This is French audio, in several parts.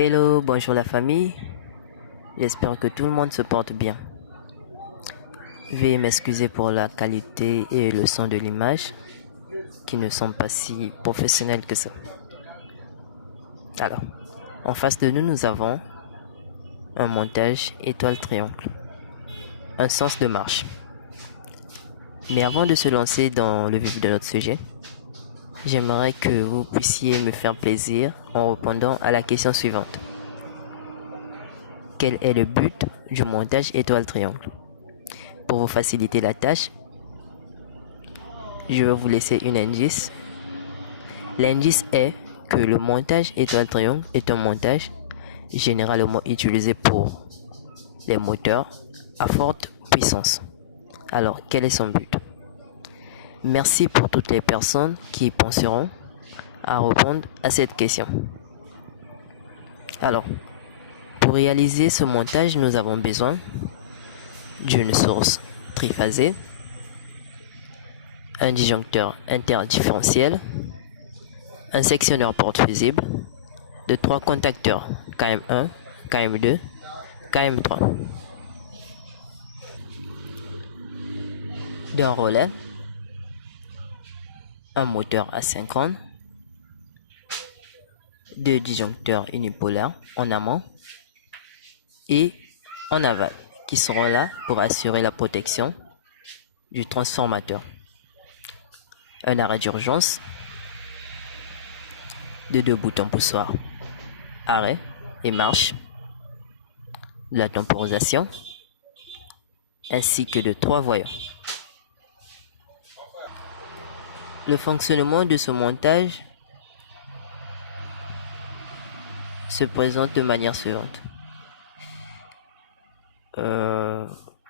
Hello, bonjour la famille. J'espère que tout le monde se porte bien. Veuillez m'excuser pour la qualité et le son de l'image qui ne sont pas si professionnels que ça. Alors, en face de nous, nous avons un montage étoile-triangle, un sens de marche. Mais avant de se lancer dans le vif de notre sujet, j'aimerais que vous puissiez me faire plaisir en répondant à la question suivante. Quel est le but du montage étoile-triangle? Pour vous faciliter la tâche, je vais vous laisser une indice. L'indice est que le montage étoile-triangle est un montage généralement utilisé pour les moteurs à forte puissance. Alors, quel est son but? Merci pour toutes les personnes qui penseront à répondre à cette question. Alors, pour réaliser ce montage, nous avons besoin d'une source triphasée, un disjoncteur interdifférentiel, un sectionneur porte fusible, de 3 contacteurs KM1, KM2, KM3, d'un relais, un moteur asynchrone, 2 disjoncteurs unipolaires en amont et en aval qui seront là pour assurer la protection du transformateur, un arrêt d'urgence, de 2 boutons poussoirs, arrêt et marche, de la temporisation ainsi que de 3 voyants. Le fonctionnement de ce montage se présente de manière suivante.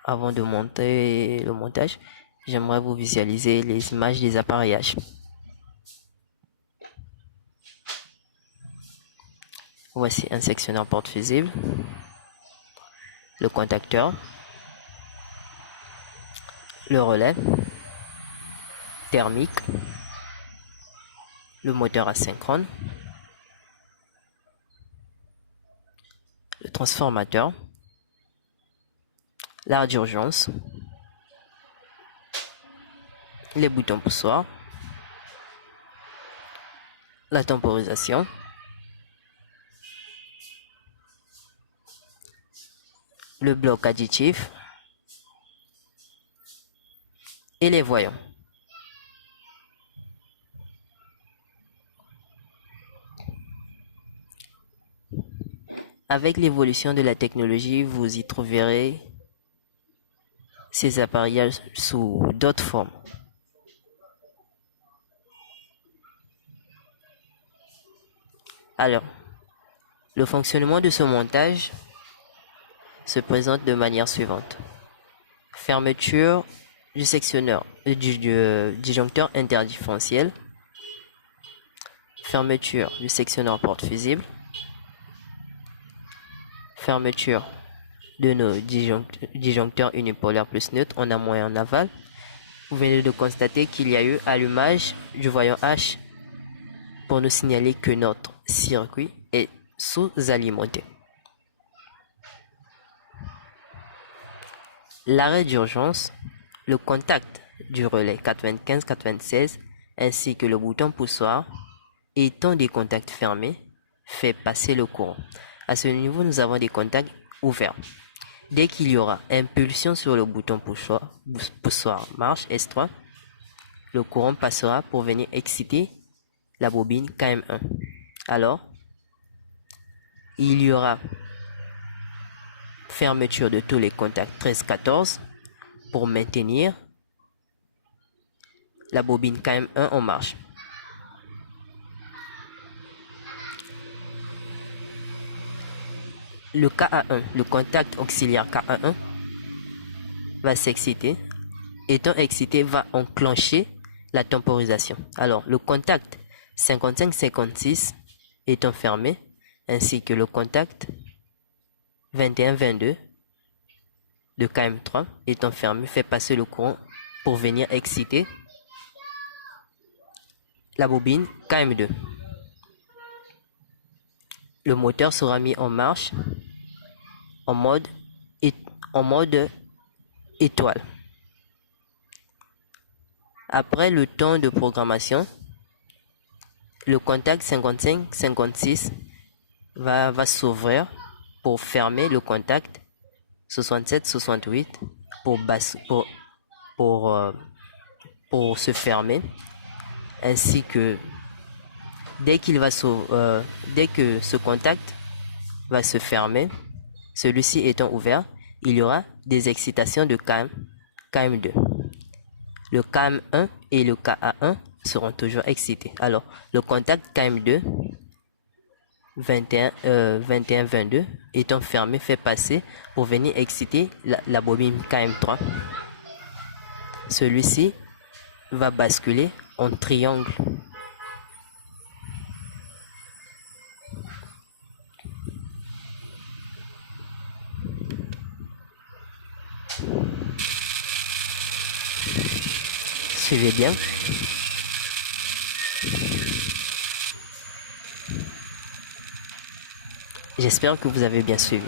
Avant de monter le montage, j'aimerais vous visualiser les images des appareillages. Voici un sectionneur porte fusible, le contacteur, le relais thermique, le moteur asynchrone, le transformateur, l'arrêt d'urgence, les boutons poussoirs, la temporisation, le bloc additif et les voyants. Avec l'évolution de la technologie, vous y trouverez ces appareillages sous d'autres formes. Alors, le fonctionnement de ce montage se présente de manière suivante. Fermeture du sectionneur, du disjoncteur interdifférentiel, fermeture du sectionneur porte fusible, fermeture de nos disjoncteurs unipolaires plus neutres en amont et en aval. Vous venez de constater qu'il y a eu allumage du voyant H pour nous signaler que notre circuit est sous-alimenté. L'arrêt d'urgence, le contact du relais 95-96 ainsi que le bouton poussoir étant des contacts fermés fait passer le courant. À ce niveau, nous avons des contacts ouverts. Dès qu'il y aura impulsion sur le bouton poussoir marche S3, le courant passera pour venir exciter la bobine KM1. Alors, il y aura fermeture de tous les contacts 13-14 pour maintenir la bobine KM1 en marche. Le KA1, le contact auxiliaire KA1 va s'exciter. Étant excité, va enclencher la temporisation. Alors, le contact 55-56 étant fermé, ainsi que le contact 21-22 de KM3 étant fermé, fait passer le courant pour venir exciter la bobine KM2. le moteur sera mis en marche en mode étoile. Après le temps de programmation, le contact 55-56 va s'ouvrir pour fermer le contact 67-68 pour se fermer, ainsi que dès que ce contact va se fermer, celui-ci étant ouvert, il y aura des excitations de KM2. Le KM1 et le KA1 seront toujours excités. Alors, le contact KM2 21-22 étant fermé fait passer pour venir exciter la bobine KM3. Celui-ci va basculer en triangle. Suivez bien. J'espère que vous avez bien suivi.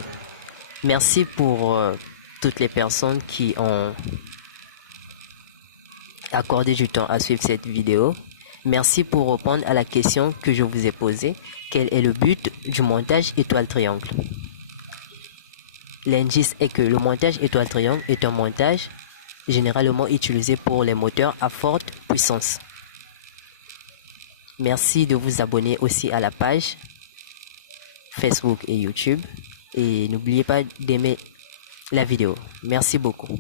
Merci pour toutes les personnes qui ont accordé du temps à suivre cette vidéo. Merci pour répondre à la question que je vous ai posée. Quel est le but du montage étoile-triangle? L'indice est que le montage étoile-triangle est un montage généralement utilisé pour les moteurs à forte puissance. Merci de vous abonner aussi à la page Facebook et YouTube. Et n'oubliez pas d'aimer la vidéo. Merci beaucoup.